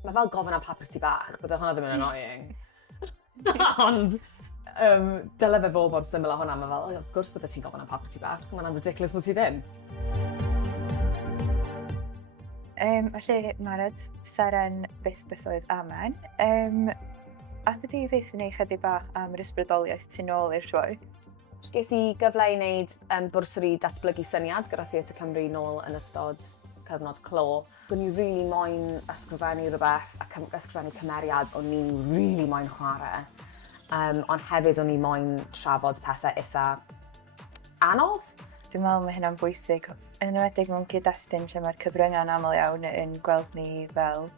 Mae fel gofyn am papur ti bach, bydde hwnna ddim yn annoying. Ond, dyle fe fod mor syml â hwnna, mae fel, of gwrs bydde ti'n gofyn am papur ti bach, mae'n ridiculous bod ti ddim. Felly, Mared, Seren Byth Bythoedd Amen. A ydy ddeith ni chydig bach am yr ysbrydoliaeth tu nôl i'r sioe? Ges i gyfle i wneud bwrswri datblygu syniad gyda Theatr Cymru nôl yn ystod cyfnod clo. Gwyn i really moyn ysgrifennu rhywbeth a ysgrifennu cymeriad o'n i'n really moyn chwarae. Ond hefyd o'n i moyn trafod pethau eitha anodd. Dwi'n meddwl mae hynna'n bwysig, yn enwedig mewn cyd-destun lle mae'r cyfryngau'n aml iawn yn gweld ni fel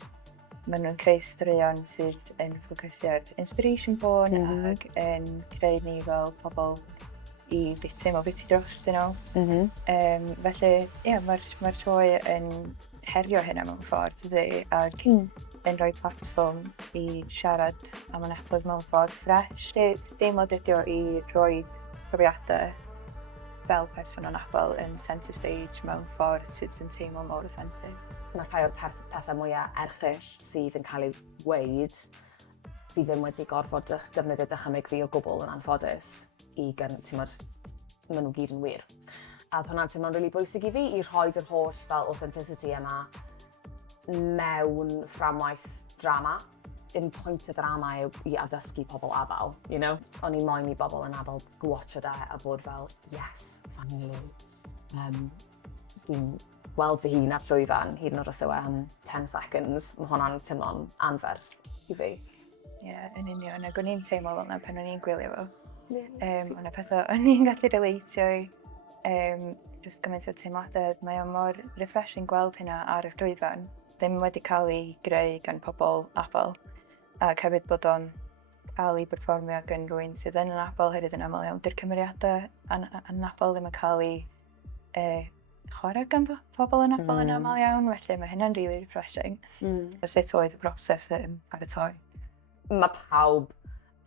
maen nhw'n creu straeon sydd yn ffocysu ar inspiration porn ac yn creu ni fel pobl i teimlo biti dros dyn nhw. Felly, mae'r sioe yn herio hynna mewn ffordd, dydy, ac yn rhoi platform i siarad am aneglwydd mewn ffordd ffres. Deimlad ydi o i roi profiadau fel person o'n abel yn centre stage mewn ffordd sydd yn teimlo mor authentic. Mae rhai o'r pethau mwyaf erchyll sydd yn cael ei weid, fi ddim wedi gorfod defnyddio dychymyg fi o gwbl yn anffodus i maen nhw gyd yn wir. A hwnna'n teimlo'n rili bwysig i fi i rhoi'r holl fel authenticity yma mewn fframwaith drama. Dim pwynt y ddrama yw i addysgu pobl abal, you know? O'n i moyn i bobl yn abal gwatcho da a bod fel, yes, finally. Fi'n gweld fy hun ar llwyfan, hyd yn oed os yw 10 seconds. Mae hwnna'n teimlo'n anferth i fi. Ie, yn union. Ac o'n i'n teimlo fel yna pan o'n i'n gwylio fo. O'n y pethau o'n i'n gallu relatio i. Just gymaint o teimladau. Mae o'n mor refreshing gweld hynna ar y llwyfan. Ddim wedi cael ei greu gan pobl abal. Ac hefyd bod o'n cael ei berfformio gan rhywun sydd yn anabl, hefyd yn aml iawn. Dy'r cymeriadau anabl ddim yn cael ei chwarae gan pobl anabl yn aml iawn, felly mae hynna'n really refreshing. Sut oedd y broses ar y toi? Mae pawb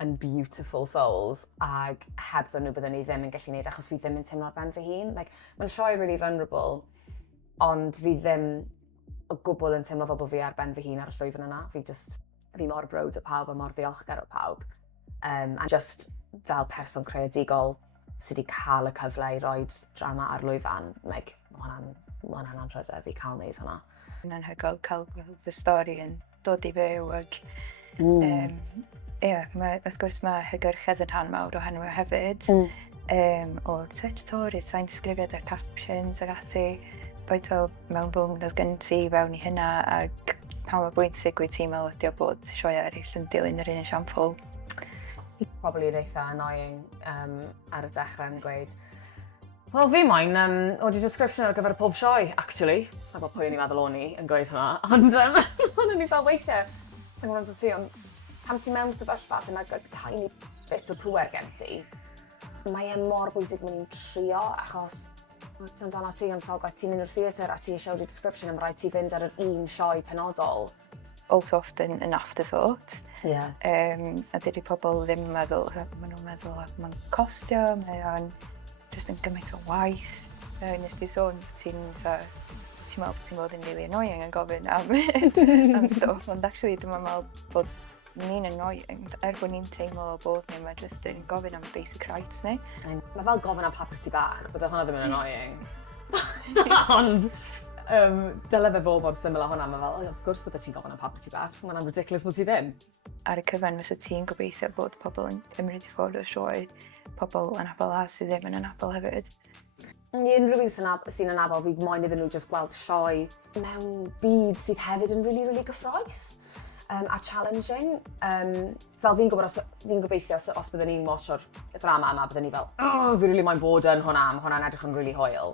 yn beautiful souls ac hebddo nhw byddwn ni ddim yn gallu gwneud achos fi ddim yn teimlo ar ben fy hun. Mae'n sioe really vulnerable, ond fi ddim o gwbl yn teimlo fel bod fi ar ben fy hun ar y llwyfan yna. Fi mor browd o pawb a mor ddiolchgar o pawb. A just fel person creadigol sydd wedi cael y cyfle i roi drama ar lwyfan, mae hwnna'n anrhydedd i cael wneud hwnna. Yn anhygoel cael gweld y stori yn dod i fyw ac wrth gwrs mae hygyrchedd yn rhan mawr o hynny hefyd. O'r touch tour, i'r sain disgrifiad a'r captions ac ati. Boed o mewn bwng oedd gen ti fewn i hynna ac pa mae bwysig wyt ti'n meddwl ydi o bod sioe eraill yn dilyn yr un esiampl? Probably yn eitha annoying ar y dechrau yn gweud, wel fi moyn oedi description ar gyfer pob sioe, actually. Sa'n gwybod pwy o'n i'n meddwl o'n i yn gweud hwnna, ond o'n i fel weithiau. Sa'n gwybod ti, ond pam ti mewn sefyllfa, dyma tiny bit o pŵer gen ti, mae e mor bwysig mwyn i'n trio, achos ti'n dod ti yn sawl gwaith ti'n mynd i'r theatr a ti eisiau description am rhaid ti fynd ar yr un sioe penodol. All too often an afterthought. Yeah. A dydy pobl ddim yn meddwl, maen nhw'n meddwl mae'n costio, mae'n just yn gymaint o waith. Nes di sôn, ti'n meddwl bod ti'n bod yn really annoying yn gofyn am stwff, ond actually dwi'n meddwl bod ni'n annoying, bod ni'n teimlo o bod ni, mae jyst yn gofyn am basic rights ni. Mae fel gofyn am papur ti bach, bydde hwnna ddim yn annoying. Ond dyle fe fod mor syml â hwnna, mae fel, of gwrs bydde ti'n gofyn am papur ti bach, mae'n ridiculous bod ti ddim. Ar y cyfan fysa ti'n gobeithio bod pobl yn cymryd i ffwrdd o sioe, pobl yn anabl a sydd ddim yn anabl hefyd. Unrhyw sy'n anabl, fi moyn iddyn nhw just gweld sioe mewn byd sydd hefyd yn really gyffroes. A challenging. Fel fi'n gobeithio os byddwn ni'n watch o'r ddrama yma, byddwn ni fel, fi really moyn bod yn hwnna, mae hwnna'n edrych yn really hwyl.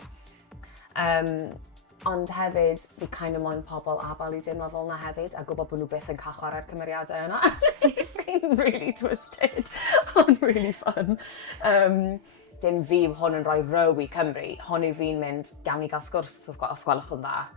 Ond hefyd, fi kind of moyn pobl abal i deimlo fel yna hefyd, a gwybod bod nhw byth yn cael chwarae'r cymeriadau yna. It's really twisted, ond really fun. Dim fi hwn yn rhoi row i Cymru, hwn yw fi'n mynd gawn ni gael sgwrs os gwelwch yn dda.